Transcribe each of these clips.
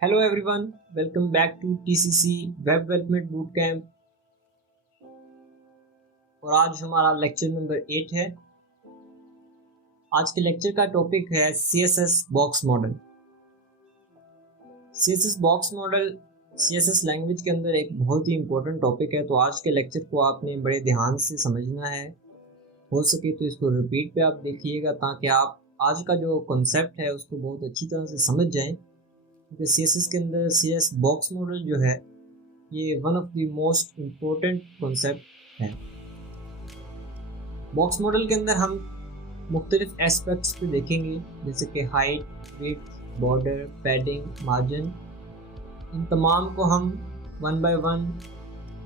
Hello everyone, welcome back to TCC web development boot camp. और आज हमारा lecture number 8 है। आज के लेक्चर का टॉपिक है CSS box model. CSS box model CSS language के अंदर एक बहुत ही इंपॉर्टेंट टॉपिक है, तो आज के लेक्चर को आपने बड़े ध्यान से समझना है। हो सके तो इसको रिपीट पे आप देखिएगा ताकि आप आज का जो कॉन्सेप्ट है उसको बहुत अच्छी तरह से समझ जाएं, क्योंकि सीएसएस के अंदर सीएसएस बॉक्स मॉडल जो है ये one of the most important concept है। बॉक्स मॉडल के अंदर हम मुख्तलिफ एस्पेक्ट्स पे देखेंगे, जैसे कि height, width, border, padding, margin. इन तमाम को हम वन बाय वन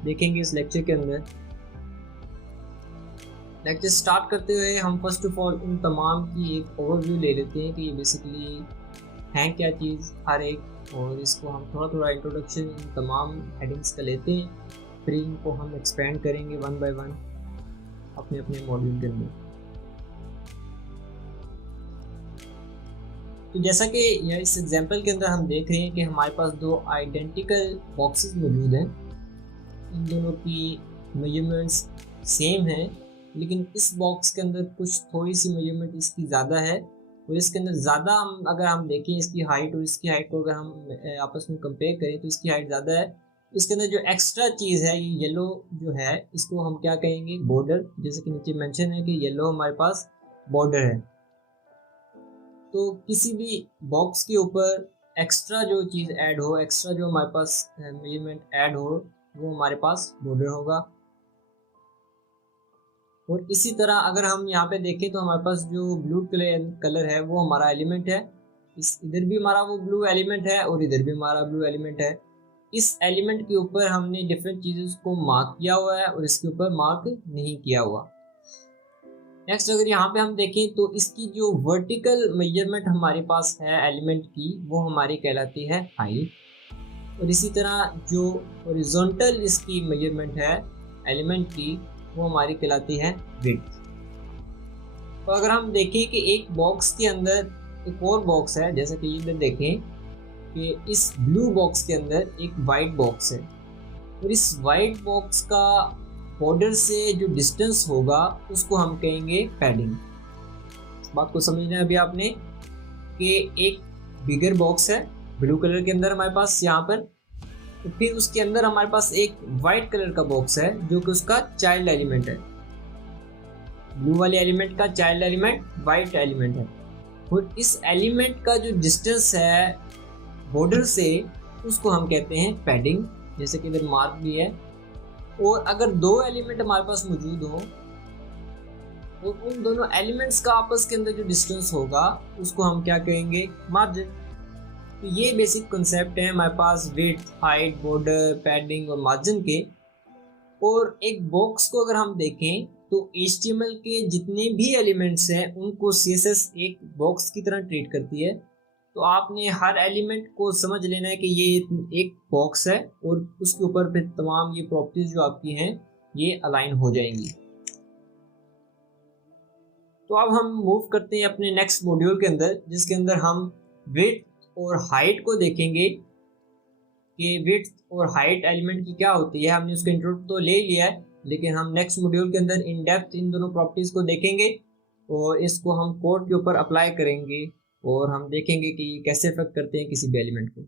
देखेंगे इस लेक्चर के अंदर। लेक्चर स्टार्ट करते हुए हम फर्स्ट ऑफ ऑल इन तमाम की एक ओवरव्यू ले लेते हैं कि ये बेसिकली हैं क्या चीज़ हर एक, और इसको हम थोड़ा थोड़ा इंट्रोडक्शन इन तमाम हेडिंग्स का लेते हैं, फिर इनको हम एक्सपेंड करेंगे वन बाय वन अपने अपने मॉड्यूल के अंदर। तो जैसा कि इस एग्जांपल के अंदर हम देख रहे हैं कि हमारे पास दो आइडेंटिकल बॉक्सेस मौजूद हैं। इन दोनों की मेजरमेंट्स सेम हैं, लेकिन इस बॉक्स के अंदर कुछ थोड़ी सी मेजरमेंट इसकी ज़्यादा है, और इसके अंदर ज़्यादा हम अगर हम देखें इसकी हाइट और इसकी हाइट को अगर हम आपस में कंपेयर करें तो इसकी हाइट ज़्यादा है। इसके अंदर जो एक्स्ट्रा चीज़ है, ये येलो जो है, इसको हम क्या कहेंगे, बॉर्डर। जैसे कि नीचे मेंशन है कि येलो हमारे पास बॉर्डर है। तो किसी भी बॉक्स के ऊपर एक्स्ट्रा जो चीज़ ऐड हो, एक्स्ट्रा जो हमारे पास मेजरमेंट ऐड हो, वो हमारे पास बॉर्डर होगा। और इसी तरह अगर हम यहाँ पे देखें तो हमारे पास जो ब्लू कलर है वो हमारा एलिमेंट है। इधर भी हमारा वो ब्लू एलिमेंट है और इधर भी हमारा ब्लू एलिमेंट है। इस एलिमेंट के ऊपर हमने डिफरेंट चीज़ों को मार्क किया हुआ है और इसके ऊपर मार्क नहीं किया हुआ। नेक्स्ट अगर यहाँ पे हम देखें तो इसकी जो वर्टिकल मेजरमेंट हमारे पास है एलिमेंट की, वो हमारी कहलाती है हाइट। और इसी तरह जो हॉरिजॉन्टल इसकी मेजरमेंट है एलिमेंट की, वो हमारी कहलाती है विड्थ। तो अगर हम देखें कि एक बॉक्स के अंदर एक और बॉक्स है, जैसे कि इधर देखें कि इस ब्लू बॉक्स के अंदर एक वाइट बॉक्स है, और इस वाइट बॉक्स का बॉर्डर से जो डिस्टेंस होगा उसको हम कहेंगे पैडिंग। इस बात को समझना है अभी आपने कि एक बिगर बॉक्स है ब्लू कलर के अंदर हमारे पास यहाँ पर, तो फिर उसके अंदर हमारे पास एक वाइट कलर का बॉक्स है जो कि उसका चाइल्ड एलिमेंट है। ब्लू वाले एलिमेंट का चाइल्ड एलिमेंट वाइट एलिमेंट है, और इस एलिमेंट का जो डिस्टेंस है बॉर्डर से उसको हम कहते हैं पैडिंग, जैसे कि इधर मार्क भी है। और अगर दो एलिमेंट हमारे पास मौजूद हो तो उन दोनों एलिमेंट्स का आपस के अंदर जो डिस्टेंस होगा उसको हम क्या कहेंगे, मार्जिन। तो ये बेसिक कॉन्सेप्ट है हमारे पास विड्थ, हाइट, बॉर्डर, पैडिंग और मार्जिन के। और एक बॉक्स को अगर हम देखें तो HTML के जितने भी एलिमेंट्स हैं उनको CSS एक बॉक्स की तरह ट्रीट करती है। तो आपने हर एलिमेंट को समझ लेना है कि ये एक बॉक्स है, और उसके ऊपर फिर तमाम ये प्रॉपर्टीज जो आपकी हैं ये अलाइन हो जाएंगी। तो अब हम मूव करते हैं अपने नेक्स्ट मॉड्यूल के अंदर, जिसके अंदर हम विड्थ और हाइट को देखेंगे कि विड्थ और हाइट एलिमेंट की क्या होती है। हमने उसका इंट्रो तो ले लिया है, लेकिन हम नेक्स्ट मॉड्यूल के अंदर इन डेप्थ इन दोनों प्रॉपर्टीज को देखेंगे और इसको हम कोड के ऊपर अप्लाई करेंगे, और हम देखेंगे कि कैसे इफेक्ट करते हैं किसी भी एलिमेंट को।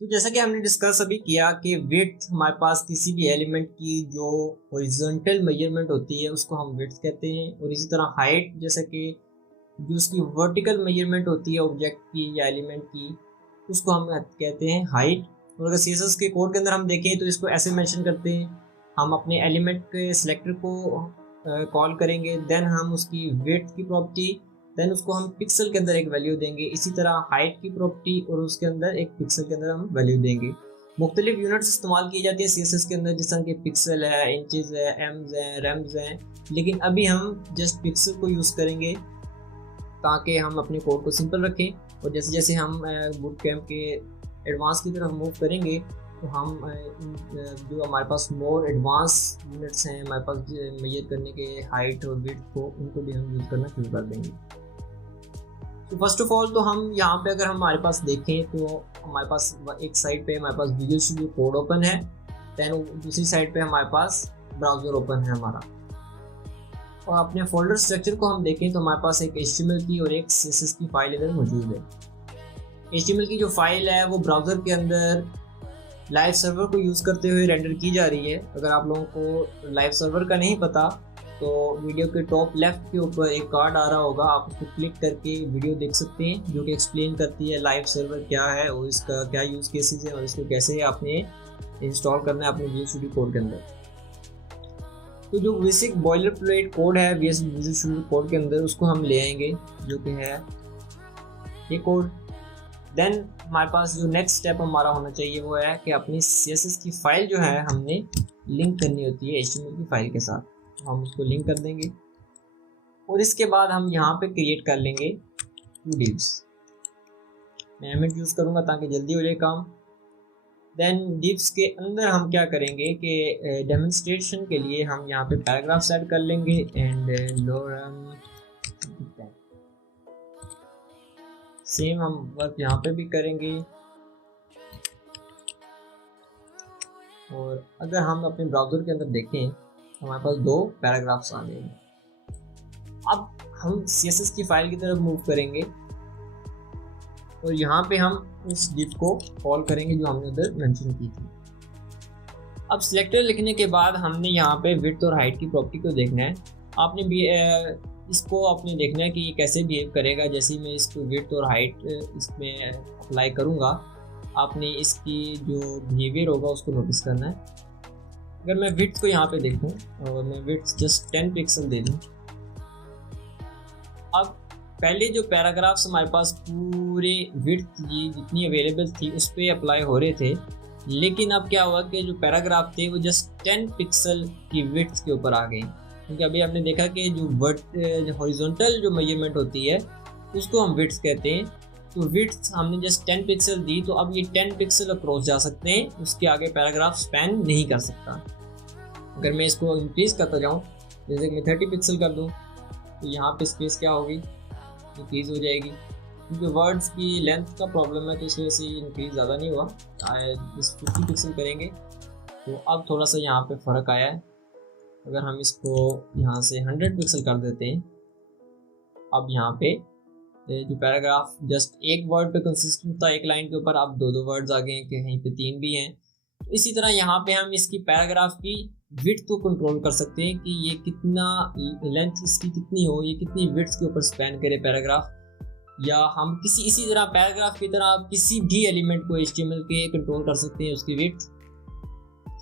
तो जैसा कि हमने डिस्कस अभी किया कि विड्थ हमारे पास किसी भी एलिमेंट की जो हॉरिजॉन्टल मेजरमेंट होती है उसको हम विड्थ कहते हैं, और इसी तरह हाइट जैसा कि जो उसकी वर्टिकल मेजरमेंट होती है ऑब्जेक्ट की या एलिमेंट की, उसको हम कहते हैं हाइट। और अगर CSS के कोड के अंदर हम देखें तो इसको ऐसे मेंशन करते हैं, हम अपने एलिमेंट के सिलेक्टर को कॉल करेंगे, देन हम उसकी विड्थ की प्रॉपर्टी, देन उसको हम पिक्सल के अंदर एक वैल्यू देंगे। इसी तरह हाइट की प्रॉपर्टी और उसके अंदर एक पिक्सल के अंदर हम वैल्यू देंगे। मुख्तलिफ यूनिट्स इस्तेमाल की जाती है CSS के अंदर, जिस तरह के पिक्सल है, इंचेस है, एम्स हैं, रेम्स हैं, लेकिन अभी हम जस्ट पिक्सल को यूज़ करेंगे ताकि हम अपने कोड को सिंपल रखें। और जैसे जैसे हम बूट कैंप के एडवांस की तरफ मूव करेंगे तो हम जो हमारे पास मोर एडवांस यूनिट्स हैं हमारे पास मेजर करने के हाइट और विड्थ को, उनको भी हम यूज़ करना शुरू कर देंगे। तो फर्स्ट ऑफ ऑल तो हम यहाँ पे अगर हमारे पास देखें तो हमारे पास एक साइड पे हमारे पास विजुअल स्टूडियो कोड ओपन है, देन दूसरी साइड पे हमारे पास ब्राउज़र ओपन है हमारा। और अपने फोल्डर स्ट्रक्चर को हम देखें तो हमारे पास एक HTML की और एक CSS की फाइल इधर मौजूद है। HTML की जो फाइल है वो ब्राउज़र के अंदर लाइव सर्वर को यूज़ करते हुए रेंडर की जा रही है। अगर आप लोगों को लाइव सर्वर का नहीं पता तो वीडियो के टॉप लेफ्ट के ऊपर एक कार्ड आ रहा होगा, आप उसको क्लिक करके वीडियो देख सकते हैं जो कि एक्सप्लेन करती है लाइव सर्वर क्या है और इसका क्या यूज़ केसेस है और इसको कैसे आपने इंस्टॉल करना है अपने विजुअल स्टूडियो कोड के अंदर। तो जो बेसिक बॉयलर प्लेट कोड है विजुअल स्टूडियो कोड के अंदर उसको हम ले आएंगे, जो कि है ये कोड। देन हमारे पास जो नेक्स्ट स्टेप हमारा होना चाहिए वो है कि अपनी CSS की फाइल जो है हमने लिंक करनी होती है HTML की फाइल के साथ, तो हम उसको लिंक कर देंगे। और इसके बाद हम यहाँ पे क्रिएट कर लेंगे 2 divs। मैं एमिट यूज़ करूँगा ताकि जल्दी हो जाए काम। देन divs के अंदर हम क्या करेंगे कि डेमोन्स्ट्रेशन के लिए हम यहाँ पे पैराग्राफ ऐड कर लेंगे एंड लोरम सेम हम वर्क यहाँ पे भी करेंगे। और अगर हम अपने ब्राउज़र के अंदर देखें तो हमारे पास 2 पैराग्राफ्स आ गए हैं। अब हम CSS की फाइल की तरफ मूव करेंगे और यहाँ पे हम उस div को कॉल करेंगे जो हमने उधर मेंशन की थी। अब सिलेक्टर लिखने के बाद हमने यहाँ पे विड्थ और हाइट की प्रॉपर्टी को देखना है। आपने भी इसको आपने देखना है कि ये कैसे बिहेव करेगा। जैसे ही मैं इसको विड्थ और हाइट इसमें अप्लाई करूँगा, आपने इसकी जो बिहेवियर होगा उसको नोटिस करना है। अगर मैं विड्थ को यहाँ पे देखूँ और मैं विड्थ जस्ट 10 पिक्सल दे दूँ, अब पहले जो पैराग्राफ्स हमारे पास पूरे विड्थ जितनी अवेलेबल थी उस पर अप्लाई हो रहे थे, लेकिन अब क्या हुआ कि जो पैराग्राफ थे वो जस्ट 10 पिक्सल की विड्थ के ऊपर आ गए। क्योंकि अभी आपने देखा कि जो हॉरिजॉन्टल जो मेजरमेंट होती है उसको हम विड्थ कहते हैं। तो विड्थ हमने जस्ट 10 पिक्सल दी, तो अब ये 10 पिक्सल अक्रॉस जा सकते हैं, उसके आगे पैराग्राफ स्पैन नहीं कर सकता। अगर मैं इसको इंक्रीज़ करता जाऊँ, जैसे कि मैं 30 पिक्सल कर दूँ, तो यहाँ पे स्पेस क्या होगी, इंक्रीज़ हो जाएगी। क्योंकि वर्ड्स की लेंथ का प्रॉब्लम है तो इस वजह से इंक्रीज़ ज़्यादा नहीं हुआ। इस 50 पिक्सल करेंगे तो अब थोड़ा सा यहाँ पे फ़र्क आया है। अगर हम इसको यहाँ से 100 पिक्सल कर देते हैं, अब यहाँ पे जो पैराग्राफ जस्ट एक वर्ड पे कंसिस्टेंट था, एक लाइन के ऊपर, अब 2 वर्ड्स आ गए हैं, कहीं पे 3 भी हैं। इसी तरह यहाँ पे हम इसकी पैराग्राफ की विड्थ को कंट्रोल कर सकते हैं कि ये कितना लेंथ इसकी कितनी हो, ये कितनी विड्थ के ऊपर स्पैन करे पैराग्राफ। या हम इसी तरह पैराग्राफ की तरह किसी भी एलिमेंट को HTML के कंट्रोल कर सकते हैं उसकी विड्थ।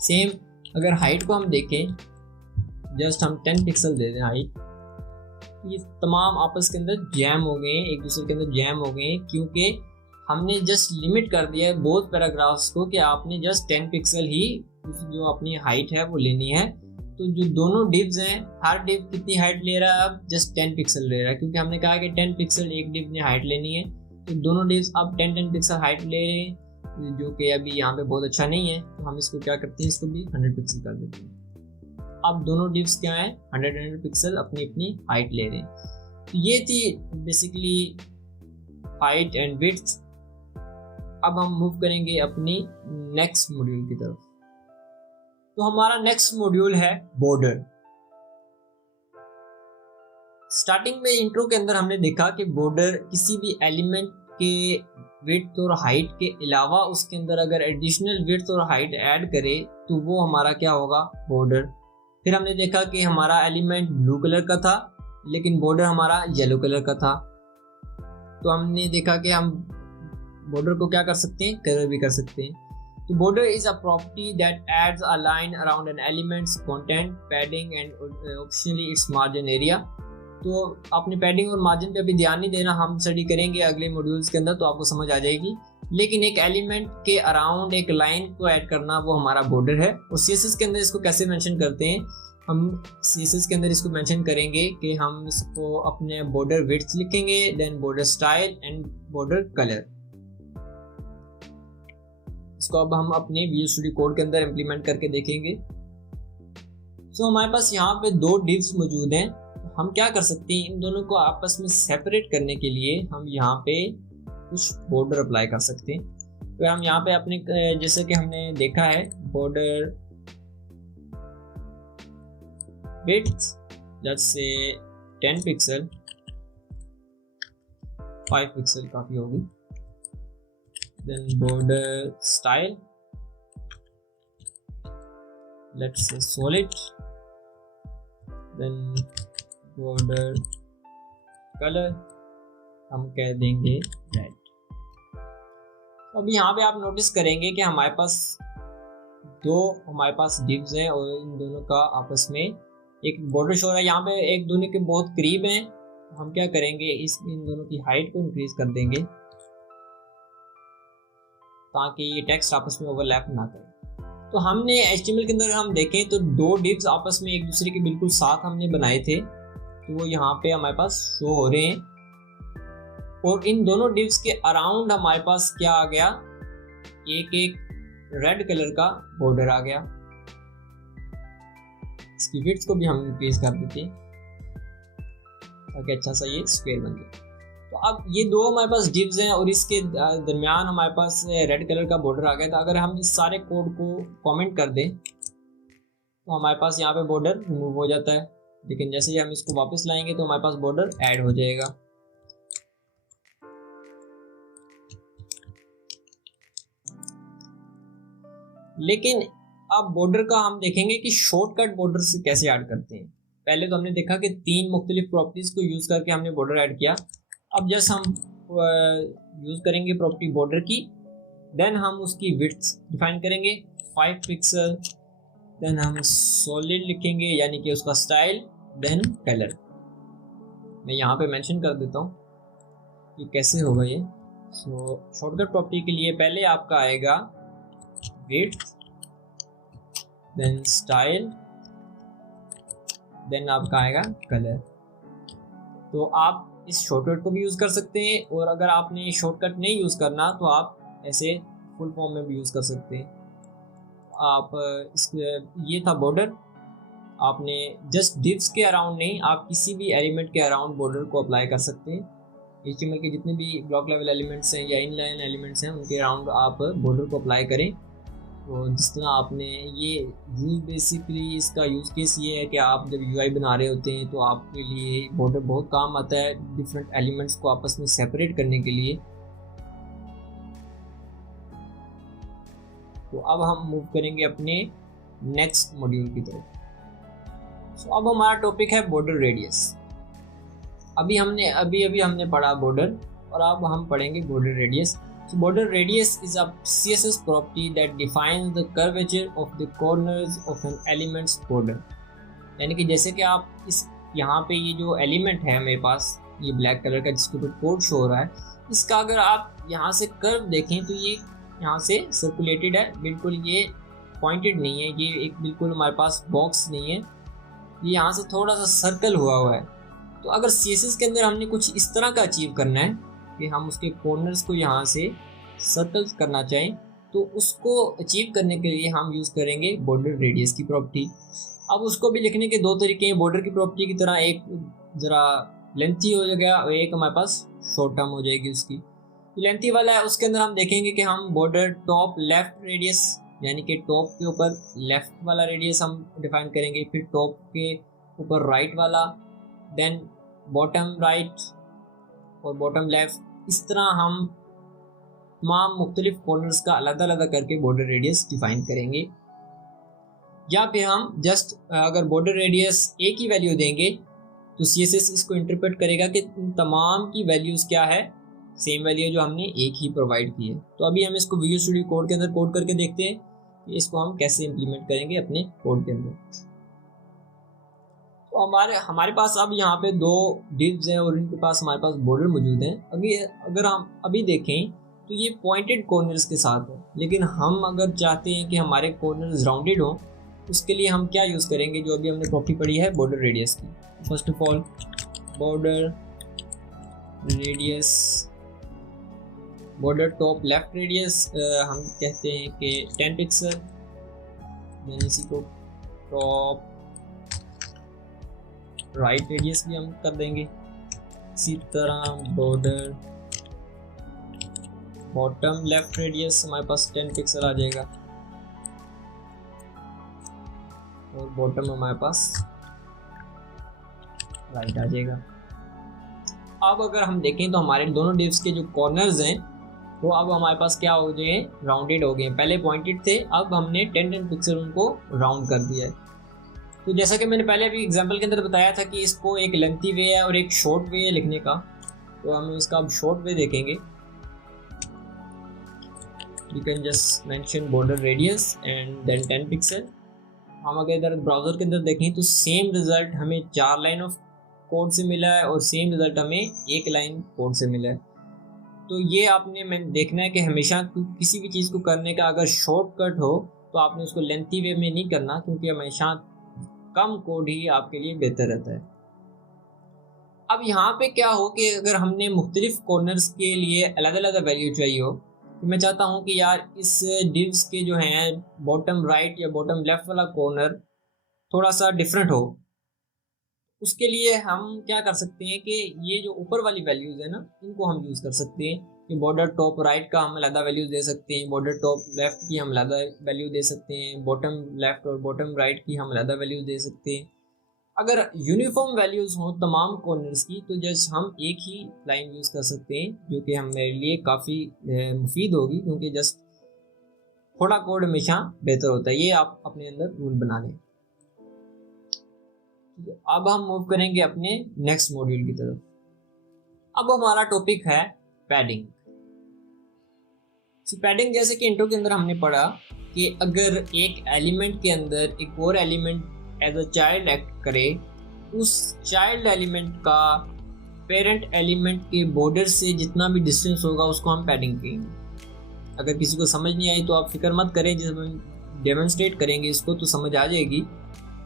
सेम अगर हाइट को हम देखें, जस्ट हम 10 पिक्सल दे दें हाइट, ये तमाम आपस के अंदर जैम हो गए, एक दूसरे के अंदर जैम हो गए, क्योंकि हमने जस्ट लिमिट कर दिया है बोथ पैराग्राफ्स को कि आपने जस्ट 10 पिक्सल ही जो अपनी हाइट है वो लेनी है। तो जो दोनों डिव्स हैं, हर डिव कितनी हाइट ले रहा है, अब जस्ट 10 पिक्सल ले रहा है, क्योंकि हमने कहा कि 10 पिक्सल एक डिव ने हाइट लेनी है। तो दोनों डिव्स अब 10 पिक्सल हाइट ले रहे हैं, जो कि अभी यहाँ पे बहुत अच्छा नहीं है। तो हम इसको क्या करते हैं, इसको भी 100 पिक्सल कर देते हैं। अब दोनों डिव्स क्या है, 100 पिक्सल अपनी अपनी हाइट ले रहे हैं। तो ये थी बेसिकली हाइट एंड विड्थ। अब हम मूव करेंगे अपनी नेक्स्ट मॉड्यूल की तरफ। तो हमारा नेक्स्ट मॉड्यूल है बॉर्डर। स्टार्टिंग में इंट्रो के अंदर हमने देखा कि बॉर्डर किसी भी एलिमेंट के विड्थ और हाइट के अलावा उसके अंदर अगर एडिशनल विड्थ और हाइट ऐड करे तो वो हमारा क्या होगा, बॉर्डर। फिर हमने देखा कि हमारा एलिमेंट ब्लू कलर का था लेकिन बॉर्डर हमारा येलो कलर का था। तो हमने देखा कि हम बॉर्डर को क्या कर सकते हैं, कलर भी कर सकते हैं। तो border is a property that adds a line around an elements content, padding and optionally it's margin area. तो आपने पैडिंग और मार्जिन पे अभी ध्यान नहीं देना, हम स्टडी करेंगे अगले मॉड्यूल्स के अंदर तो आपको समझ आ जाएगी। लेकिन एक एलिमेंट के अराउंड एक लाइन को ऐड करना वो हमारा बॉर्डर है। और CSS के अंदर इसको कैसे मेंशन करते हैं, हम CSS के अंदर इसको मेंशन करेंगे कि हम इसको अपने बॉर्डर विड्थ लिखेंगे, then border style and border colour. इसको अब हम अपने विजुअल स्टूडियो कोड के अंदर इम्प्लीमेंट करके देखेंगे। सो हमारे पास यहाँ पे 2 डिव्स मौजूद हैं। हम क्या कर सकते हैं, इन दोनों को आपस में सेपरेट करने के लिए हम यहाँ पे कुछ बॉर्डर अप्लाई कर सकते हैं। तो हम यहाँ पे अपने जैसे कि हमने देखा है border width let's say 10 pixel, 5 pixel काफ़ी होगी। Then border style let's say solid, then border colour हम कह देंगे रेड। अभी यहाँ पे आप नोटिस करेंगे कि हमारे पास डिव्स हैं और इन दोनों का आपस में एक बॉर्डर शो है। यहाँ पे एक दोनों के बहुत करीब हैं। हम क्या करेंगे, इन दोनों की हाइट को इंक्रीज कर देंगे ताकि ये टेक्स्ट आपस में ओवरलैप ना करे। तो हमने HTML के अंदर हम देखें तो दो डिव्स आपस में एक दूसरे के बिल्कुल साथ हमने बनाए थे, तो वो यहाँ पे हमारे पास शो हो रहे हैं। और इन दोनों डिव्स के अराउंड हमारे पास क्या आ गया, एक रेड कलर का बॉर्डर आ गया। इसकी विड्थ को भी हम इंक्रीज कर देते हैं ताकि अच्छा सा ये स्क्वायर बन जाए। तो अब ये दो हमारे पास डिव्स हैं और इसके दरमियान हमारे पास रेड कलर का बॉर्डर आ गया था। अगर हम इस सारे कोड को कमेंट कर दें तो हमारे पास यहाँ पे बॉर्डर रिमूव हो जाता है, लेकिन जैसे ही हम इसको वापस लाएंगे तो हमारे पास बॉर्डर ऐड हो जाएगा। लेकिन अब बॉर्डर का हम देखेंगे कि शॉर्टकट बॉर्डर से कैसे ऐड करते हैं। पहले तो हमने देखा कि 3 मुख्तलिफ प्रॉपर्टीज को यूज करके हमने बॉर्डर ऐड किया। अब जैसे हम यूज करेंगे प्रॉपर्टी बॉर्डर की, देन हम उसकी विड्थ डिफाइन करेंगे 5 पिक्सल, देन हम सॉलिड लिखेंगे यानी कि उसका स्टाइल, देन कलर। मैं यहाँ पे मेंशन कर देता हूँ कि कैसे होगा ये। सो शॉर्टकट प्रॉपर्टी के लिए पहले आपका आएगा विड्थ, देन स्टाइल, देन आपका आएगा कलर। तो आप इस शॉर्टकट को भी यूज़ कर सकते हैं और अगर आपने शॉर्टकट नहीं यूज़ करना तो आप ऐसे फुल फॉर्म में भी यूज़ कर सकते हैं। आप ये था बॉर्डर। आपने जस्ट डिव्स के अराउंड नहीं, आप किसी भी एलिमेंट के अराउंड बॉर्डर को अप्लाई कर सकते हैं। HTML के जितने भी ब्लॉक लेवल एलिमेंट्स हैं या इनलाइन एलिमेंट्स हैं उनके अराउंड आप बॉर्डर को अप्लाई करें। तो जिस तरह आपने ये यूज़ बेसिकली इसका यूज़ केस ये है कि आप जब UI बना रहे होते हैं तो आपके लिए बॉर्डर बहुत काम आता है डिफरेंट एलिमेंट्स को आपस में सेपरेट करने के लिए। तो अब हम मूव करेंगे अपने नेक्स्ट मॉड्यूल की तरफ। सो अब हमारा टॉपिक है बॉर्डर रेडियस। अभी हमने पढ़ा बॉर्डर और अब हम पढ़ेंगे border radius. So border radius is a CSS property that defines the curvature of the corners of an element's border। यानी कि जैसे कि आप इस यहाँ पे ये जो एलिमेंट है मेरे पास ये ब्लैक कलर का जिसके ऊपर कोड शो हो रहा है, इसका अगर आप यहाँ से कर्व देखें तो ये यहाँ से सर्कुलेटेड है, बिल्कुल ये पॉइंटेड नहीं है, ये एक बिल्कुल हमारे पास बॉक्स नहीं है, ये यहाँ से थोड़ा सा सर्कल हुआ है। तो अगर CSS के अंदर हमने कुछ इस तरह का अचीव करना है कि हम उसके कॉर्नर्स को यहाँ से सर्कल करना चाहें तो उसको अचीव करने के लिए हम यूज़ करेंगे बॉर्डर रेडियस की प्रॉपर्टी। अब उसको भी लिखने के दो तरीके हैं बॉर्डर की प्रॉपर्टी की तरह, एक ज़रा लेंथी हो जाएगा और एक हमारे पास शॉर्ट टर्म हो जाएगी। उसकी लेंथी वाला है उसके अंदर हम देखेंगे कि हम बॉर्डर टॉप लेफ्ट रेडियस यानी कि टॉप के ऊपर लेफ्ट वाला रेडियस हम डिफाइन करेंगे, फिर टॉप के ऊपर राइट वाला, देन बॉटम राइट और बॉटम लेफ्ट। इस तरह हम तमाम मुख्तलिफ कॉर्नर्स का अलग अलग करके बॉर्डर रेडियस डिफाइन करेंगे। या फिर हम जस्ट अगर बॉर्डर रेडियस ए की वैल्यू देंगे तो CSS इसको इंटरप्रेट करेगा कि इन तमाम की वैल्यूज़ क्या है, सेम वैल्यू जो हमने एक ही प्रोवाइड की है। तो अभी हम इसको विजुअल स्टूडियो कोड के अंदर कोड करके देखते हैं कि इसको हम कैसे इम्प्लीमेंट करेंगे अपने कोड के अंदर। तो हमारे पास अब यहाँ पे दो डिव्स हैं और इनके पास हमारे पास बॉर्डर मौजूद हैं। अगर हम अभी देखें तो ये पॉइंटेड कॉर्नर्स के साथ है, लेकिन हम अगर चाहते हैं कि हमारे कॉर्नर्स राउंडेड हों उसके लिए हम क्या यूज़ करेंगे, जो अभी हमने प्रॉपर्टी पढ़ी है बॉर्डर रेडियस की। First of all border radius, border top left radius हम कहते हैं कि 10 पिक्सल, देन इसी को टॉप राइट रेडियस भी हम कर देंगे। इसी तरह बॉर्डर बॉटम लेफ्ट रेडियस हमारे पास 10 पिक्सल आ जाएगा और बॉटम हमारे पास राइट आ जाएगा। अब अगर हम देखें तो हमारे दोनों डिव्स के जो कॉर्नर्स हैं वो अब हमारे पास क्या हो गए, राउंडेड हो गए। पहले पॉइंटेड थे, अब हमने 10 पिक्सल उनको राउंड कर दिया है। तो जैसा कि मैंने पहले अभी एग्जांपल के अंदर बताया था कि इसको एक लेंथी वे है और एक शॉर्ट वे है लिखने का, तो हम इसका अब शॉर्ट वे देखेंगे। You can just mention border radius and then 10 pixel. हम अगर इधर ब्राउज़र के अंदर देखें तो सेम रिज़ल्ट हमें 4 लाइन ऑफ कोड से मिला है और सेम रिज़ल्ट हमें 1 लाइन कोड से मिला है। तो ये आपने मैंने देखना है कि हमेशा किसी भी चीज़ को करने का अगर शॉर्टकट हो तो आपने उसको लेंथी वे में नहीं करना, क्योंकि हमेशा कम कोड ही आपके लिए बेहतर रहता है। अब यहाँ पे क्या हो कि अगर हमने मुख्तलिफ कॉर्नर्स के लिए अलग अलग वैल्यू चाहिए हो, तो मैं चाहता हूँ कि यार इस डिव्स के जो हैं बॉटम राइट या बॉटम लेफ्ट वाला कॉर्नर थोड़ा सा डिफरेंट हो, उसके लिए हम क्या कर सकते हैं कि ये जो ऊपर वाली वैल्यूज़ है ना, इनको हम यूज़ कर सकते हैं कि बॉर्डर टॉप राइट का हम अलग वैल्यूज़ दे सकते हैं, बॉर्डर टॉप लेफ्ट की हम अलग वैल्यू दे सकते हैं, बॉटम लेफ्ट और बॉटम राइट की हम अलग वैल्यू दे सकते हैं। अगर यूनिफॉर्म वैल्यूज़ हों तमाम कॉर्नर्स की तो जस्ट हम एक ही लाइन यूज़ कर सकते हैं, जो कि हमारे लिए काफ़ी मुफीद होगी, क्योंकि जस्ट थोड़ा कोड हमेशा बेहतर होता है। ये आप अपने अंदर रूल बना लें। अब हम मूव करेंगे अपने नेक्स्ट मॉड्यूल की तरफ। अब हमारा टॉपिक है पैडिंग। पैडिंग जैसे कि इंट्रो के अंदर हमने पढ़ा कि अगर एक एलिमेंट के अंदर एक और element as a child act करे, उस चाइल्ड एलिमेंट का पेरेंट एलिमेंट के बॉर्डर से जितना भी डिस्टेंस होगा उसको हम पैडिंग कहेंगे। अगर किसी को समझ नहीं आई तो आप फिक्र मत करें, जब हम डेमोन्स्ट्रेट करेंगे इसको तो समझ आ जाएगी।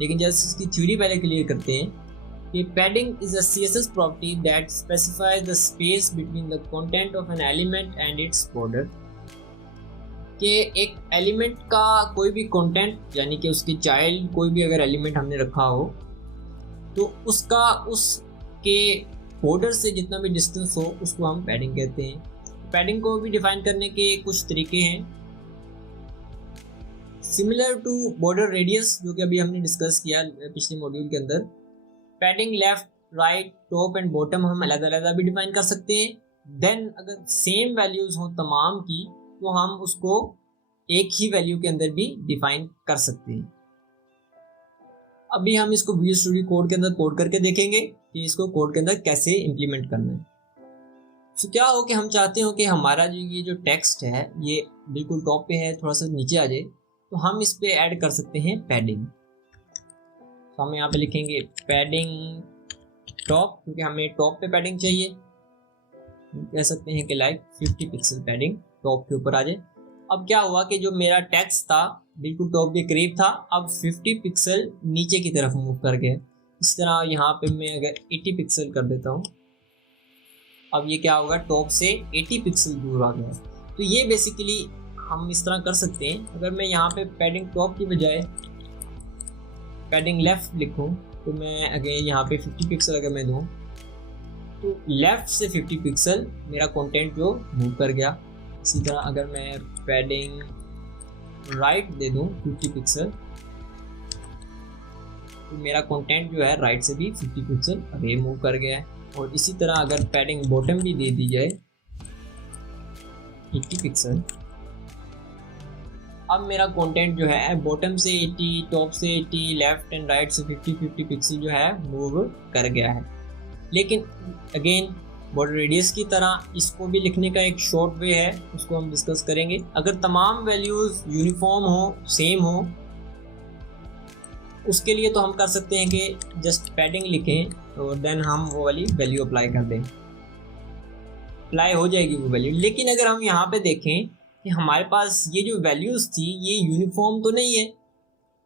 लेकिन जैसे इसकी थ्योरी पहले क्लियर करते हैं कि padding is a CSS property that specifies the space between the content of an element and its border. कि एक एलिमेंट का कोई भी कंटेंट यानी कि उसकी चाइल्ड कोई भी अगर एलिमेंट हमने रखा हो तो उसका उसके बॉर्डर से जितना भी डिस्टेंस हो उसको हम पैडिंग कहते हैं। पैडिंग को भी डिफाइन करने के कुछ तरीके हैं, सिमिलर टू बॉर्डर रेडियस, जो कि अभी हमने डिस्कस किया पिछले मॉड्यूल के अंदर। Padding left right top and bottom हम अलग अलग भी डिफाइन कर सकते हैं। देन अगर सेम वैल्यूज़ हो तमाम की तो हम उसको एक ही वैल्यू के अंदर भी डिफाइन कर सकते हैं। अभी हम इसको विजुअल स्टूडियो कोड के अंदर कोड करके देखेंगे कि इसको कोड के अंदर कैसे इम्प्लीमेंट करना है। तो क्या हो कि हम चाहते हो कि हमारा ये जो टेक्स्ट है ये बिल्कुल टॉप पे है, थोड़ा सा नीचे आ जाए, तो हम इस पे ऐड कर सकते हैं पैडिंग। तो हम यहाँ पे लिखेंगे पैडिंग टॉप, क्योंकि हमें टॉप पे पैडिंग चाहिए। कह सकते हैं कि लाइक 50 पिक्सल पैडिंग टॉप के ऊपर आ जाए। अब क्या हुआ कि जो मेरा टेक्स्ट था बिल्कुल टॉप के करीब था, अब 50 पिक्सल नीचे की तरफ मूव कर गया। इस तरह यहाँ पे मैं अगर 80 पिक्सल कर देता हूँ, अब ये क्या होगा, टॉप से 80 पिक्सल दूर आ गया। तो ये बेसिकली हम इस तरह कर सकते हैं। अगर मैं यहाँ पे पैडिंग टॉप की बजाय पैडिंग लेफ्ट लिखूँ तो मैं अगेन यहाँ पे 50 पिक्सल अगर मैं दूँ तो लेफ्ट से 50 पिक्सल मेरा कंटेंट जो मूव कर गया। इसी तरह अगर मैं पैडिंग राइट दे दूँ 50 पिक्सल तो मेरा कंटेंट जो है राइट से भी 50 पिक्सल अगे मूव कर गया है। और इसी तरह अगर पैडिंग बॉटम भी दे दी जाए 80 पिक्सल, अब मेरा कंटेंट जो है बॉटम से 80, टॉप से 80, लेफ्ट एंड राइट से 50 पिक्सल जो है मूव कर गया है। लेकिन अगेन बॉर्डर रेडियस की तरह इसको भी लिखने का एक शॉर्ट वे है, उसको हम डिस्कस करेंगे। अगर तमाम वैल्यूज़ यूनिफॉर्म हो, सेम हो, उसके लिए तो हम कर सकते हैं कि जस्ट पैडिंग लिखें और देन हम वो वाली वैल्यू अप्लाई कर दें, अप्लाई हो जाएगी वो वैल्यू। लेकिन अगर हम यहाँ पे देखें कि हमारे पास ये जो वैल्यूज़ थी ये यूनिफॉर्म तो नहीं है।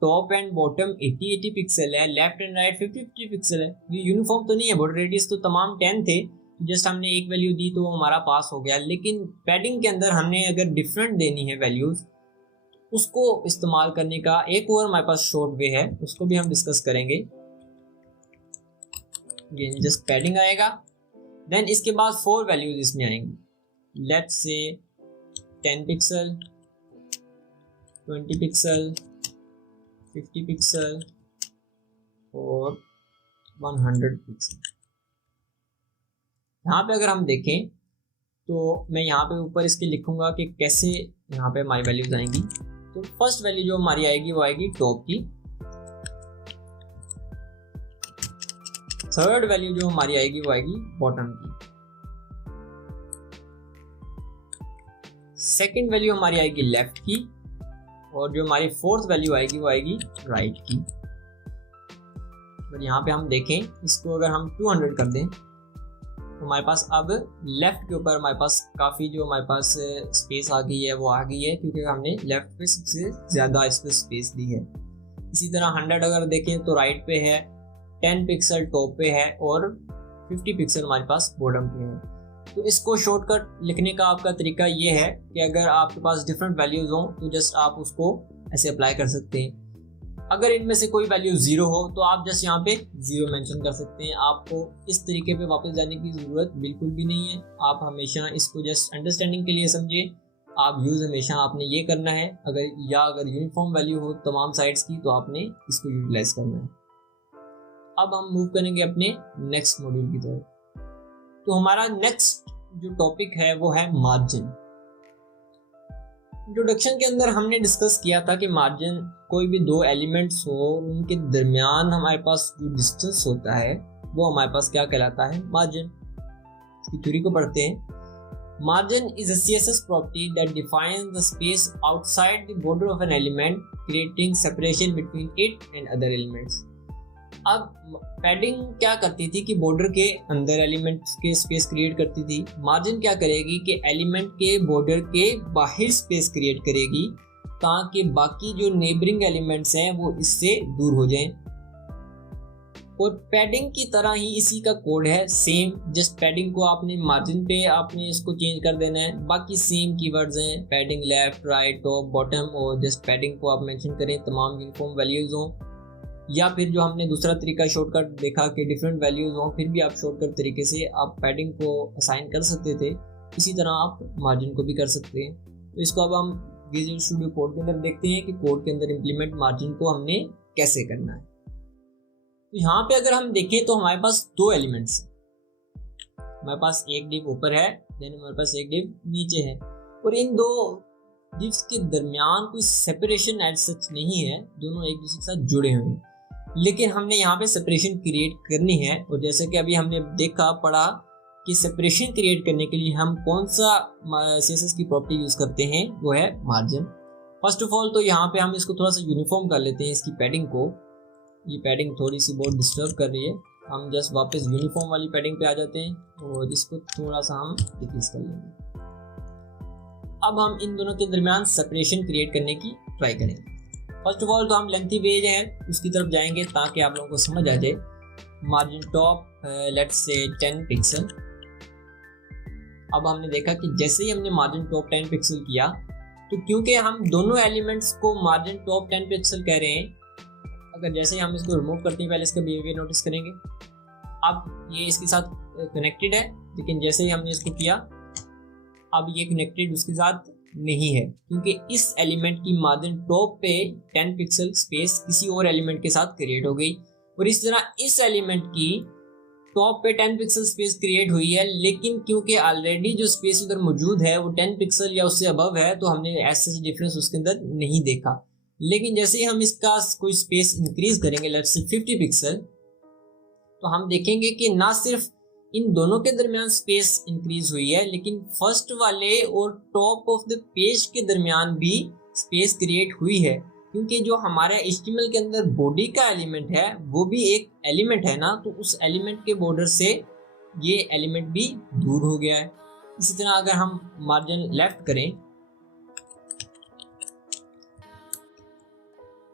टॉप एंड बॉटम 80 पिक्सल है, लेफ्ट एंड राइट 50 पिक्सल है, ये यूनिफॉर्म तो नहीं है। बॉर्डर रेडियस तो तमाम 10 थे, जस्ट हमने एक वैल्यू दी तो वो हमारा पास हो गया। लेकिन पैडिंग के अंदर हमने अगर डिफरेंट देनी है वैल्यूज़, उसको इस्तेमाल करने का एक और हमारे पास शॉर्ट वे है, उसको भी हम डिस्कस करेंगे। अगेन जस्ट पैडिंग आएगा। देन इसके बाद 4 वैल्यूज इसमें आएंगी, let's say 10 pixel, 20 pixel, 50 pixel और 100 पिक्सल। यहाँ पे अगर हम देखें तो मैं यहाँ पे ऊपर इसके लिखूंगा कि कैसे यहाँ पे हमारी वैल्यूज आएंगी। तो फर्स्ट वैल्यू जो हमारी आएगी वो आएगी टॉप की, थर्ड वैल्यू जो हमारी आएगी वो आएगी बॉटम की, सेकंड वैल्यू हमारी आएगी लेफ्ट की, और जो हमारी फोर्थ वैल्यू आएगी वो आएगी राइट की। और यहाँ पे हम देखें इसको अगर हम 200 कर दें तो हमारे पास अब लेफ्ट के ऊपर हमारे पास काफ़ी जो हमारे पास स्पेस आ गई है वो आ गई है, क्योंकि हमने लेफ्ट पे सबसे ज़्यादा इस पर स्पेस दी है। इसी तरह 100 अगर देखें तो राइट पे है, 10 पिक्सल टॉप पे है और 50 पिक्सल हमारे पास बॉटम पे है। तो इसको शॉर्टकट लिखने का आपका तरीका ये है कि अगर आपके पास डिफरेंट वैल्यूज़ हों तो जस्ट आप उसको ऐसे अप्लाई कर सकते हैं। अगर इनमें से कोई वैल्यू 0 हो तो आप जस्ट यहाँ पे 0 मेंशन कर सकते हैं। आपको इस तरीके पे वापस जाने की ज़रूरत बिल्कुल भी नहीं है। आप हमेशा इसको जस्ट अंडरस्टैंडिंग के लिए समझिए। आप यूज़ हमेशा आपने ये करना है, अगर यूनिफॉर्म वैल्यू हो तमाम साइड्स की तो आपने इसको यूटिलाइज करना है। अब हम मूव करेंगे अपने नेक्स्ट मॉड्यूल की तरफ। तो हमारा नेक्स्ट जो टॉपिक है वो है मार्जिन। इंट्रोडक्शन के अंदर हमने डिस्कस किया था कि मार्जिन कोई भी दो एलिमेंट्स हो उनके दरमियान हमारे पास जो डिस्टेंस होता है वो हमारे पास क्या कहलाता है, मार्जिन। इसकी थ्योरी को पढ़ते हैं। Margin is a CSS property that defines the space outside the border of an element creating separation between it and other elements. अब पैडिंग क्या करती थी कि बॉर्डर के अंदर एलिमेंट्स के स्पेस क्रिएट करती थी। मार्जिन क्या करेगी कि एलिमेंट के बॉर्डर के बाहर स्पेस क्रिएट करेगी ताकि बाकी जो नेबरिंग एलिमेंट्स हैं वो इससे दूर हो जाएं। और पैडिंग की तरह ही इसी का कोड है सेम, जस्ट पैडिंग को आपने मार्जिन पे आपने इसको चेंज कर देना है। बाकी सेम कीवर्ड्स हैं, padding left right top bottom, और जस्ट पैडिंग को आप मेंशन करें तमाम यूनिफॉर्म वैल्यूज हों, या फिर जो हमने दूसरा तरीका शॉर्टकट देखा कि डिफरेंट वैल्यूज हों, फिर भी आप शॉर्टकट तरीके से आप पैडिंग को असाइन कर सकते थे। इसी तरह आप मार्जिन को भी कर सकते हैं। तो इसको अब हम विजुअल स्टूडियो कोड के अंदर देखते हैं कि कोड के अंदर इम्प्लीमेंट मार्जिन को हमने कैसे करना है। तो यहाँ पे अगर हम देखें तो हमारे पास दो एलिमेंट्स हैं। हमारे पास एक डिव ऊपर है, देन हमारे पास एक डिव नीचे है, और इन दो डिव्स के दरमियान कोई सेपरेशन एज सच नहीं है, दोनों एक दूसरे के साथ जुड़े हुए हैं। लेकिन हमने यहाँ पे सेपरेशन क्रिएट करनी है, और जैसे कि अभी हमने देखा पढ़ा कि सेपरेशन क्रिएट करने के लिए हम कौन सा CSS की प्रॉपर्टी यूज़ करते हैं, वो है मार्जिन। फर्स्ट ऑफ ऑल तो यहाँ पे हम इसको थोड़ा सा यूनिफॉर्म कर लेते हैं इसकी पैडिंग को। ये पैडिंग थोड़ी सी बहुत डिस्टर्ब कर रही है, हम जस्ट वापस यूनिफॉर्म वाली पैडिंग पे आ जाते हैं और इसको थोड़ा सा हम डिक्रीज कर लेंगे। अब हम इन दोनों के दरमियान सेपरेशन क्रिएट करने की ट्राई करेंगे। फर्स्ट ऑफ ऑल तो हम लेंथी पेज है उसकी तरफ जाएंगे ताकि आप लोगों को समझ आ जाए। Margin top let's say 10 pixel. अब हमने देखा कि जैसे ही हमने मार्जिन टॉप 10 पिक्सल किया तो क्योंकि हम दोनों एलिमेंट्स को मार्जिन टॉप 10 पिक्सल कह रहे हैं, अगर जैसे ही हम इसको रिमूव करते हैं पहले इसका बिहेवियर नोटिस करेंगे। अब ये इसके साथ कनेक्टेड है, लेकिन जैसे ही हमने इसको किया अब ये कनेक्टेड उसके साथ नहीं है, क्योंकि इस एलिमेंट की मार्जिन टॉप पे 10 पिक्सल स्पेस किसी और एलिमेंट के साथ क्रिएट हो गई, और इस तरह इस एलिमेंट की टॉप पे 10 पिक्सल स्पेस क्रिएट हुई है, लेकिन क्योंकि ऑलरेडी जो स्पेस उधर मौजूद है वो 10 पिक्सल या उससे अबव है तो हमने ऐसा डिफरेंस उसके अंदर नहीं देखा। लेकिन जैसे ही हम इसका कोई स्पेस इंक्रीज करेंगे लेट्स से 50 पिक्सल, तो हम देखेंगे कि ना सिर्फ इन दोनों के दरमियान स्पेस इंक्रीज हुई है, लेकिन फर्स्ट वाले और टॉप ऑफ द पेज के दरमियान भी स्पेस क्रिएट हुई है, क्योंकि जो हमारा HTML के अंदर बॉडी का एलिमेंट है वो भी एक एलिमेंट है ना, तो उस एलिमेंट के बॉर्डर से ये एलिमेंट भी दूर हो गया है। इसी तरह अगर हम मार्जिन लेफ्ट करें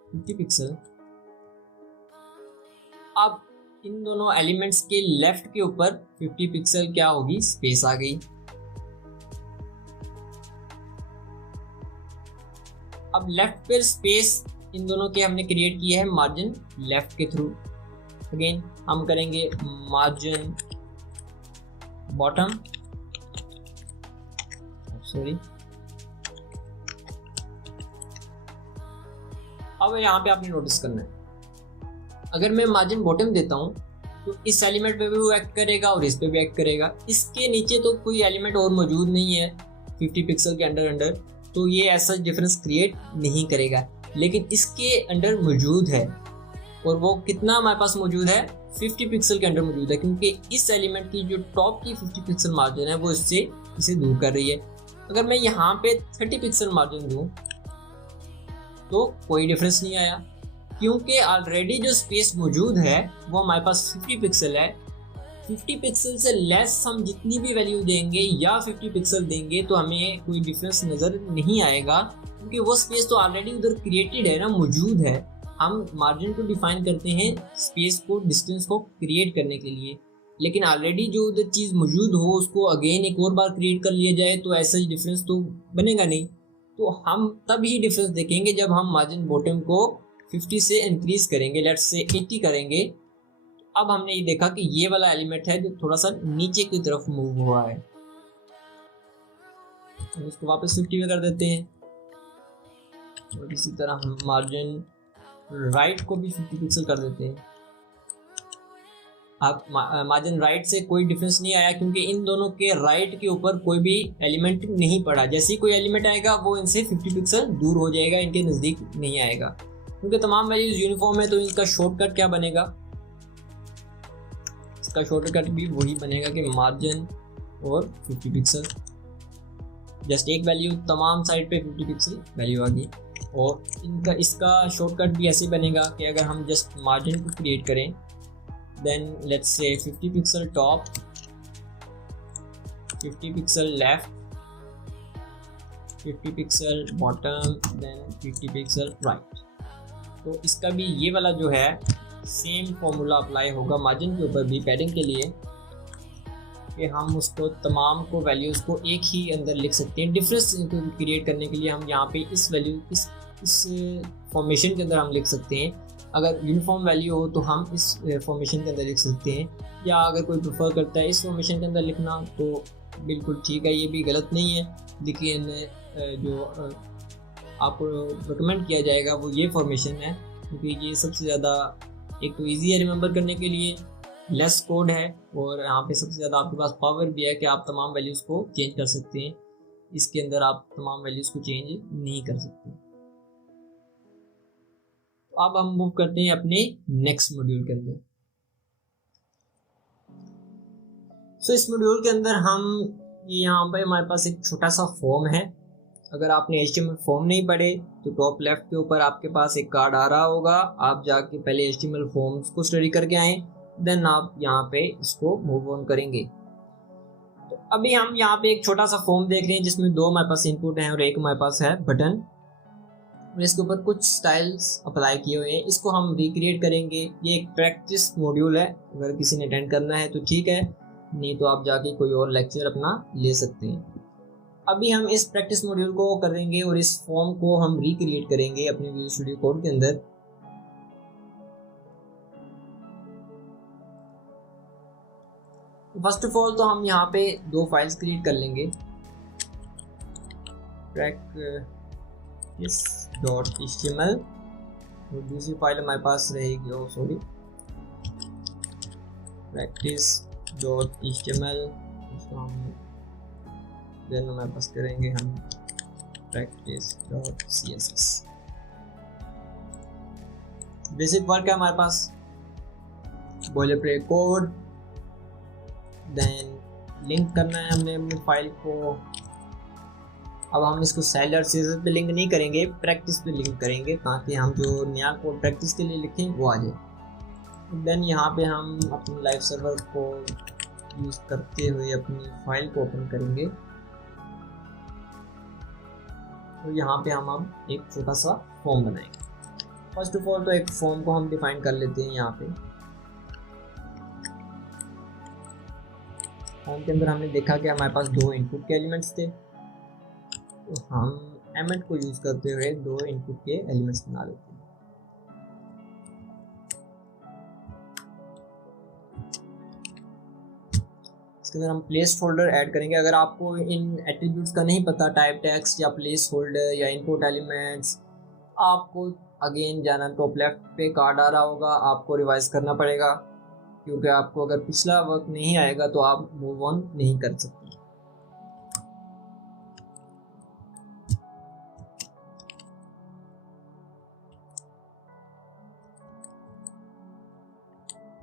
50 पिक्सल, अब इन दोनों एलिमेंट्स के लेफ्ट के ऊपर 50 पिक्सल क्या होगी, स्पेस आ गई। अब लेफ्ट पर स्पेस इन दोनों के हमने क्रिएट किया है मार्जिन लेफ्ट के थ्रू। अगेन हम करेंगे मार्जिन बॉटम, सॉरी। अब यहाँ पे आपने नोटिस करना है, अगर मैं मार्जिन बॉटम देता हूँ तो इस एलिमेंट पे भी वो एक्ट करेगा और इस पे भी एक्ट करेगा। इसके नीचे तो कोई एलिमेंट और मौजूद नहीं है 50 पिक्सल के अंडर, तो ये ऐसा डिफरेंस क्रिएट नहीं करेगा। लेकिन इसके अंडर मौजूद है, और वो कितना हमारे पास मौजूद है, 50 पिक्सल के अंडर मौजूद है, क्योंकि इस एलिमेंट की जो टॉप की 50 पिक्सल मार्जिन है वो इसे दूर कर रही है। अगर मैं यहाँ पे 30 पिक्सल मार्जिन दूँ तो कोई डिफरेंस नहीं आया, क्योंकि ऑलरेडी जो स्पेस मौजूद है वो हमारे पास 50 पिक्सल है। 50 पिक्सल से लेस हम जितनी भी वैल्यू देंगे या 50 पिक्सल देंगे तो हमें कोई डिफरेंस नज़र नहीं आएगा, क्योंकि वो स्पेस तो ऑलरेडी उधर क्रिएटेड है ना, मौजूद है। हम मार्जिन को डिफाइन करते हैं स्पेस को, डिस्टेंस को क्रिएट करने के लिए, लेकिन ऑलरेडी जो उधर चीज़ मौजूद हो उसको अगेन एक और बार क्रिएट कर लिया जाए तो ऐसा डिफरेंस तो बनेगा नहीं। तो हम तब ही डिफरेंस देखेंगे जब हम मार्जिन बॉटम को 50 से इंक्रीज करेंगे, लेट्स से 80 करेंगे। अब हमने ये देखा कि ये वाला एलिमेंट है जो थोड़ा सा नीचे की तरफ मूव हुआ है, हम इसको वापस 50 में कर देते हैं। और इसी तरह हम मार्जिन राइट को भी 50 पिक्सल कर देते हैं। आप मार्जिन राइट से कोई डिफरेंस नहीं आया, क्योंकि इन दोनों के राइट के ऊपर कोई भी एलिमेंट नहीं पड़ा। जैसे ही कोई एलिमेंट आएगा वो इनसे 50 पिक्सल दूर हो जाएगा, इनके नज़दीक नहीं आएगा। क्योंकि तमाम वैल्यूज यूनिफॉर्म है तो इसका शॉर्टकट क्या बनेगा, इसका शॉर्टकट भी वही बनेगा कि मार्जिन और 50 पिक्सल, जस्ट एक वैल्यू तमाम साइड पे 50 पिक्सल वैल्यू आ गई। और इसका शॉर्टकट भी ऐसे बनेगा कि अगर हम जस्ट मार्जिन को क्रिएट करें, then let's say 50 pixel top, 50 pixel left, 50 pixel bottom, then 50 pixel right। तो इसका भी ये वाला जो है सेम फॉर्मूला अप्लाई होगा मार्जिन के ऊपर भी, पैडिंग के लिए, कि हम उसको तमाम को वैल्यूज़ को एक ही अंदर लिख सकते हैं। डिफरेंस क्रिएट करने के लिए हम यहाँ पे इस वैल्यू इस फॉर्मेशन के अंदर हम लिख सकते हैं। अगर यूनिफॉर्म वैल्यू हो तो हम इस फॉर्मेशन के अंदर लिख सकते हैं, या अगर कोई प्रेफर करता है इस फॉर्मेशन के अंदर लिखना तो बिल्कुल ठीक है, ये भी गलत नहीं है। लेकिन जो आपको रिकमेंड किया जाएगा वो ये फॉर्मेशन है, क्योंकि ये सबसे ज़्यादा एक तो ईजी है रिमेंबर करने के लिए, लेस कोड है, और यहाँ पे सबसे ज़्यादा आपके पास पावर भी है कि आप तमाम वैल्यूज़ को चेंज कर सकते हैं। इसके अंदर आप तमाम वैल्यूज़ को चेंज नहीं कर सकते। तो अब हम मूव करते हैं अपने नेक्स्ट मॉड्यूल के अंदर। सो इस मॉड्यूल के अंदर हम यहाँ पे हमारे पास एक छोटा सा फॉर्म है। अगर आपने HTML फॉर्म नहीं पढ़े तो टॉप लेफ्ट के ऊपर आपके पास एक कार्ड आ रहा होगा, आप जाके पहले HTML फॉर्म्स को स्टडी करके आए, देन आप यहाँ पे इसको मूव ऑन करेंगे। तो अभी हम यहाँ पे एक छोटा सा फॉर्म देख रहे हैं जिसमें दो हमारे पास इनपुट हैं और एक हमारे पास है बटन, और इसके ऊपर कुछ स्टाइल्स अप्लाई किए हुए हैं। इसको हम रिक्रिएट करेंगे। ये एक प्रैक्टिस मॉड्यूल है, अगर किसी ने अटेंड करना है तो ठीक है, नहीं तो आप जाके कोई और लेक्चर अपना ले सकते हैं। अभी हम इस प्रैक्टिस मॉड्यूल को करेंगे और इस फॉर्म को हम रिक्रिएट करेंगे अपने विजुअल स्टूडियो कोड के अंदर। फर्स्ट ऑफ ऑल तो हम यहाँ पे दो फाइल्स क्रिएट कर लेंगे, practice.html, और दूसरी फाइल हमारे पास रहेगी practice.html, इसको हम देन हमारे पास करेंगे हम practice.css। बेसिक वर्क है हमारे पास, बॉयलरप्लेट कोड, देन लिंक करना है हमने अपनी फाइल को। अब हम इसको सेलर सीजर पे लिंक नहीं करेंगे, प्रैक्टिस पे लिंक करेंगे, ताकि हम जो नया कोड प्रैक्टिस के लिए लिखें वो आ जाए। देन यहाँ पे हम अपने लाइव सर्वर को यूज़ करते हुए अपनी फाइल को ओपन करेंगे, और यहाँ पे हम अब एक छोटा सा फॉर्म बनाएंगे। फर्स्ट ऑफ ऑल तो एक फॉर्म को हम डिफाइन कर लेते हैं। यहाँ पे फॉर्म के अंदर हमने देखा कि हमारे पास दो इनपुट के एलिमेंट्स थे, तो हम एमेंट को यूज करते हुए दो इनपुट के एलिमेंट्स बना लेते हैं। इसके अंदर हम प्लेस होल्डर ऐड करेंगे। अगर आपको इन एट्रीब्यूट्स का नहीं पता, टाइप टेक्स्ट या प्लेस होल्डर या इनपुट एलिमेंट्स, आपको अगेन जाना, टॉप लेफ्ट पे कार्ड आ रहा होगा, आपको रिवाइज करना पड़ेगा, क्योंकि आपको अगर पिछला वर्क नहीं आएगा तो आप मूव ऑन नहीं कर सकते।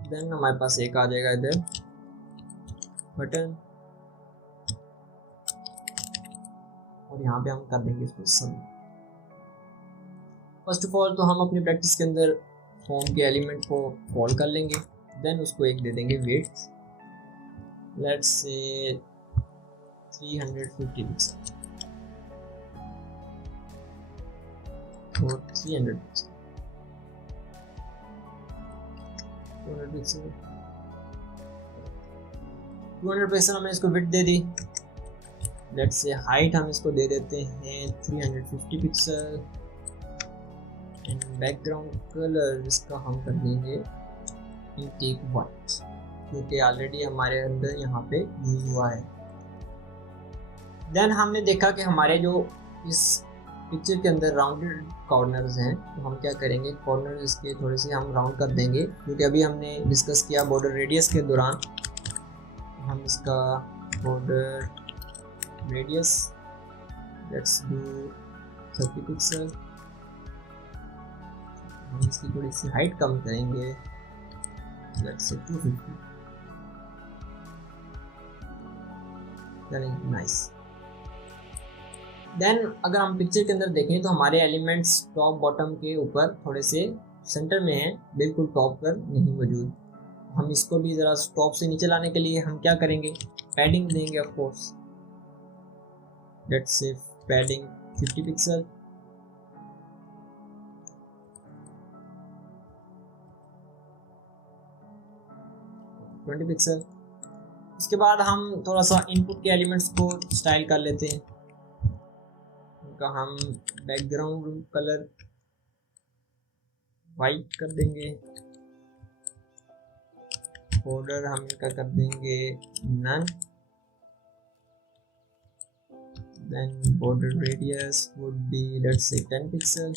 देन हमारे पास एक आ जाएगा इधर बटन, और यहाँ पे हम कर देंगे इसको सबमिट। फर्स्ट ऑफ ऑल तो हम अपनी प्रैक्टिस के अंदर फॉर्म के एलिमेंट को कॉल कर लेंगे, देन उसको एक दे देंगे वेट, लेट्स से 350 पिक्सल और 300 पिक्सल, 200 पिक्सल, 200 पिक्सल हमने इसको width they the. Let's say height हम इसको दे देते हैं 350 पिक्सल, एंड बैकग्राउंड कलर इसका हम कर देंगे इंटेक वाइट, क्योंकि ऑलरेडी हमारे अंदर यहाँ पे यूज हुआ है। देन हमने देखा कि हमारे जो इस पिक्चर के अंदर राउंडेड कॉर्नर्स हैं, तो हम क्या करेंगे, कॉर्नर इसके थोड़े से हम राउंड कर देंगे, क्योंकि अभी हमने डिस्कस किया बॉर्डर रेडियस के दौरान। हम इसका border radius let's do 30 pixel, हम इसकी थोड़ी सी हाइट कम करेंगे, लेट्स से 250, नाइस। देन अगर हम पिक्चर के अंदर देखें तो हमारे एलिमेंट्स टॉप बॉटम के ऊपर थोड़े से सेंटर में हैं, बिल्कुल टॉप पर नहीं मौजूद। हम इसको भी ज़रा टॉप से नीचे लाने के लिए हम क्या करेंगे, पैडिंग देंगे of course, let's say padding 50 pixel, pixel. इसके बाद हम थोड़ा सा इनपुट के एलिमेंट्स को स्टाइल कर लेते हैं। उनका हम बैकग्राउंड कलर वाइट कर देंगे, बॉर्डर हम इनका कर देंगे none, then border radius would be let's say 10 pixel,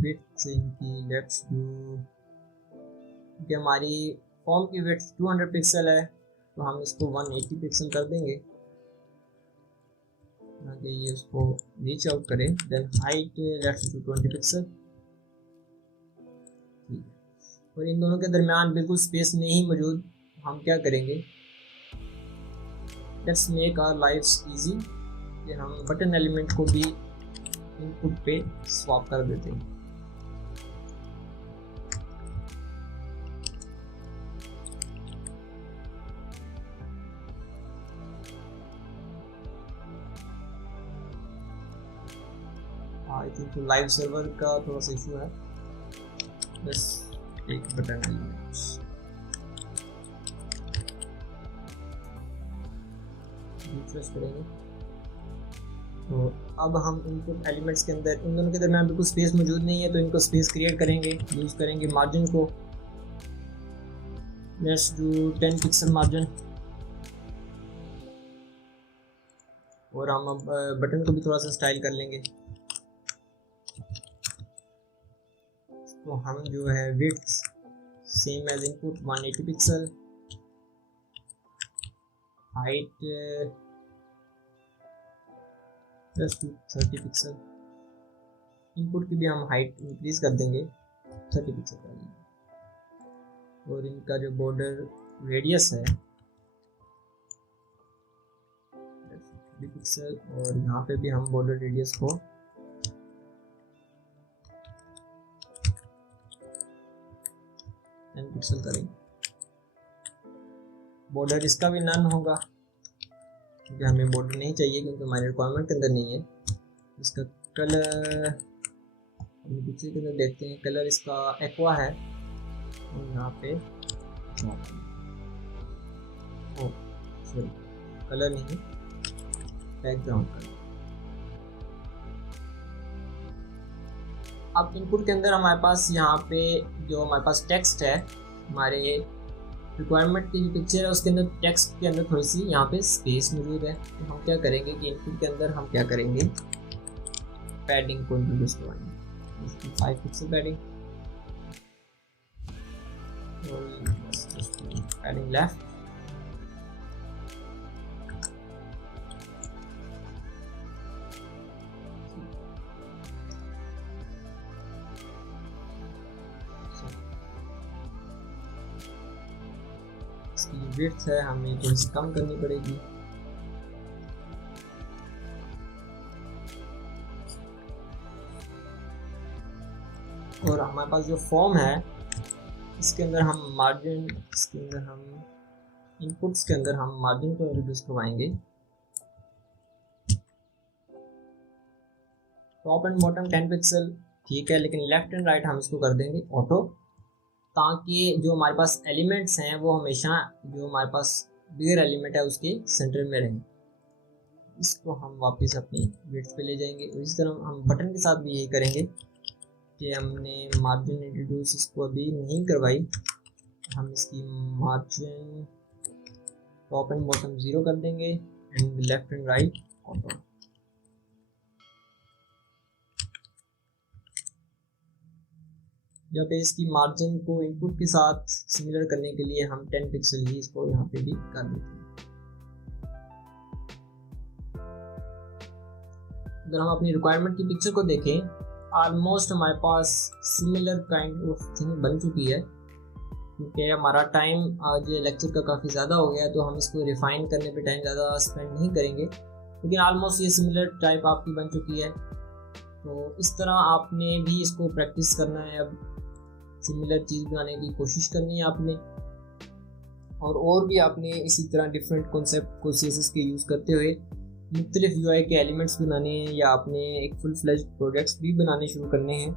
width इनकी लेट्स डू, क्योंकि हमारी फॉर्म की विड्थ 200 पिक्सल है तो हम इसको 180 पिक्सल कर देंगे ताकि ये उसको रीच आउट करें। Then height let's do 20 pixel, ठीक है। और इन दोनों के दरमियान बिल्कुल स्पेस नहीं मौजूद, हम क्या करेंगे, let's make our lifes easy, कि हम बटन एलिमेंट को भी इनपुट पे स्वैप कर देते हैं। आई थिंक तो लाइव सर्वर का थोड़ा सा इशू है, बस एक बटन एलिमेंट्स रिफ्रेश करेंगे। तो अब हम इनपुट एलिमेंट्स के अंदर इन दोनों के दरमियान बिल्कुल स्पेस मौजूद नहीं है, तो इनको स्पेस क्रिएट करेंगे, यूज़ करेंगे मार्जिन को, लेट्स डू 10 पिक्सल मार्जिन, और हम अब बटन को भी थोड़ा सा स्टाइल कर लेंगे। तो हम जो है width same as input 180 pixel, height plus 30 pixel, input की भी हम हाइट इंक्रीज कर देंगे 30 पिक्सल कर देंगे, और इनका जो बॉर्डर रेडियस है 30 पिक्सल, और यहाँ पे भी हम बॉर्डर रेडियस को 10 पिक्सल करेंगे। बॉर्डर इसका भी नन होगा क्योंकि हमें बॉर्डर नहीं चाहिए, क्योंकि हमारे रिक्वायरमेंट के अंदर नहीं है। इसका कलर हम पिक्चर के अंदर देखते हैं, कलर इसका एक्वा है, और यहाँ पे सॉरी कलर नहीं, बैकग्राउंड कलर। अब इनपुट के अंदर हमारे पास यहाँ पे जो हमारे पास टेक्स्ट है हमारे रिक्वायरमेंट की जो पिक्चर है उसके अंदर टेक्स्ट के अंदर थोड़ी सी यहाँ पे स्पेस मौजूद है। तो हम क्या करेंगे कि इनपुट के अंदर हम क्या करेंगे, पैडिंग को इंट्रोड्यूस करवाएंगे, 5 पिक्सल पैडिंग पैडिंग लेफ्ट। इसकी विड्थ है हमें थोड़ी सी कम करनी पड़ेगी। और हमारे पास जो फॉर्म है इसके अंदर हम मार्जिन, इसके अंदर हम इनपुट्स के अंदर हम मार्जिन को रिड्यूस करवाएंगे। टॉप एंड बॉटम 10 पिक्सल ठीक है, लेकिन लेफ्ट एंड राइट हम इसको कर देंगे ऑटो, ताकि जो हमारे पास एलिमेंट्स हैं वो हमेशा जो हमारे पास बिगर एलिमेंट है उसके सेंटर में रहें। इसको हम वापस अपनी विड्थ पे ले जाएंगे। और इस तरह हम बटन के साथ भी यही करेंगे कि हमने मार्जिन इंट्रोड्यूस इसको अभी नहीं करवाई, हम इसकी मार्जिन टॉप एंड बॉटम 0 कर देंगे and left and right auto. जब इसकी मार्जिन को इनपुट के साथ सिमिलर करने के लिए हम 10 पिक्सल ही इसको यहाँ पे भी कर देते हैं। अगर हम अपनी रिक्वायरमेंट की पिक्चर को देखें, ऑलमोस्ट हमारे पास सिमिलर काइंड ऑफ थिंग बन चुकी है। क्योंकि हमारा टाइम आज लेक्चर का काफ़ी ज़्यादा हो गया है तो हम इसको रिफाइन करने पे टाइम ज़्यादा स्पेंड नहीं करेंगे, लेकिन ऑलमोस्ट ये सिमिलर टाइप आपकी बन चुकी है। तो इस तरह आपने भी इसको प्रैक्टिस करना है, अब सिमिलर चीज़ बनाने की कोशिश करनी है आपने। और भी आपने इसी तरह डिफरेंट कॉन्सेप्ट को CSS के यूज़ करते हुए मुख्तलिफ UI के एलिमेंट्स बनाने हैं, या आपने एक फुल फ्लेज प्रोजेक्ट्स भी बनाने शुरू करने हैं,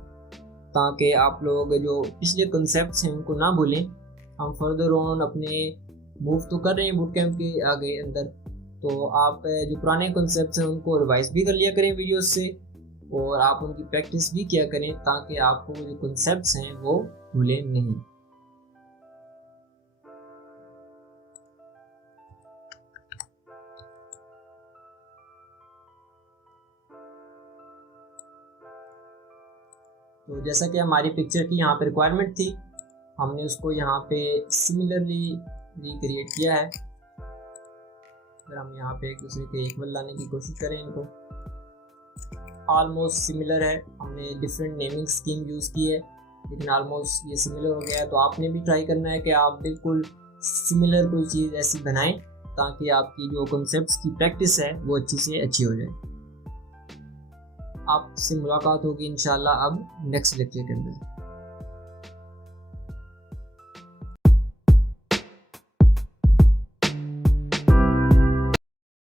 ताकि आप लोग जो पिछले कॉन्सेप्ट्स हैं उनको ना भूलें। हम फर्दर ऑन अपने मूव तो कर रहे हैं बूट कैंप के आगे अंदर, तो आप जो पुराने कॉन्सेप्ट्स हैं उनको रिवाइज भी कर लिया करें वीडियोस से, और आप उनकी प्रैक्टिस भी किया करें, ताकि आपको जो कॉन्सेप्ट्स हैं वो भूलें नहीं। तो जैसा कि हमारी पिक्चर की यहाँ पे रिक्वायरमेंट थी, हमने उसको यहाँ पे सिमिलरली रिक्रिएट किया है। अगर हम यहाँ पे एक दूसरे के इक्वल लाने की कोशिश करें, इनको ऑलमोस्ट सिमिलर है। हमने डिफरेंट नेमिंग स्कीम यूज़ की है, लेकिन ऑलमोस्ट ये सिमिलर हो गया है। तो आपने भी ट्राई करना है कि आप बिल्कुल सिमिलर कोई चीज़ ऐसी बनाएं, ताकि आपकी जो कॉन्सेप्ट्स की प्रैक्टिस है वो अच्छी से अच्छी हो जाए। आपसे मुलाकात होगी इंशाल्लाह अब नेक्स्ट लेक्चर के अंदर।